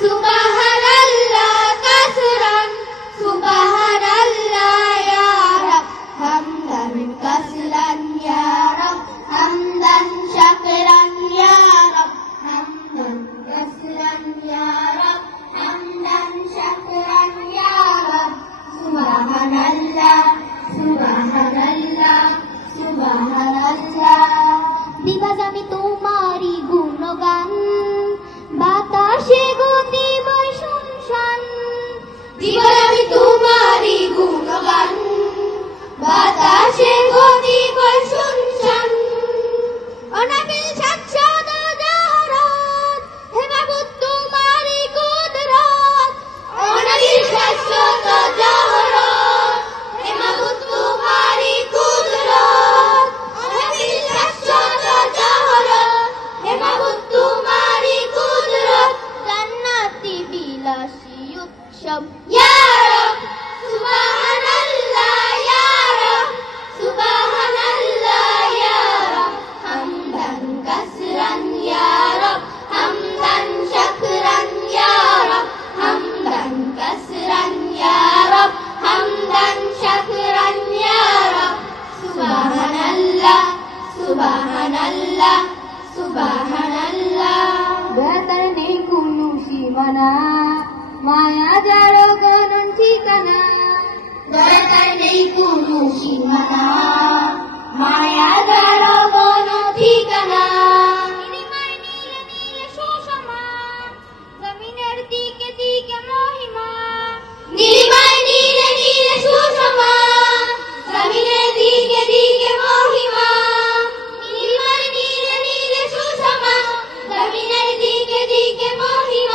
সুবহানাল্লাহ কাসরান সুবহানাল্লাহ। ইয়া রব হামদান কাসলান তোমারি গুণগান বাতাসে গো বিলাসী উৎসব ইয়া রব সুবহানাল্লাহ ইয়া রব সুবহানাল্লাহ ইয়া রব হামদান কাসরান ইয়া রব হামদান শাকরান ইয়া রব হামদান কাসরান ইয়া রব হামদান শাকরান ইয়া রব সুবহানাল্লাহ সুবহানাল্লাহ সুবহানাল্লাহ বেতার নেই কোনো সীমানা মায়া যার গণন ঠিকানা। দরকার নেই কোনো সীমানা। মায়া যার গণন ঠিকানা দিকে জমিনের দিকে দিকে মহিমা। দিকে দিকে মহিমা।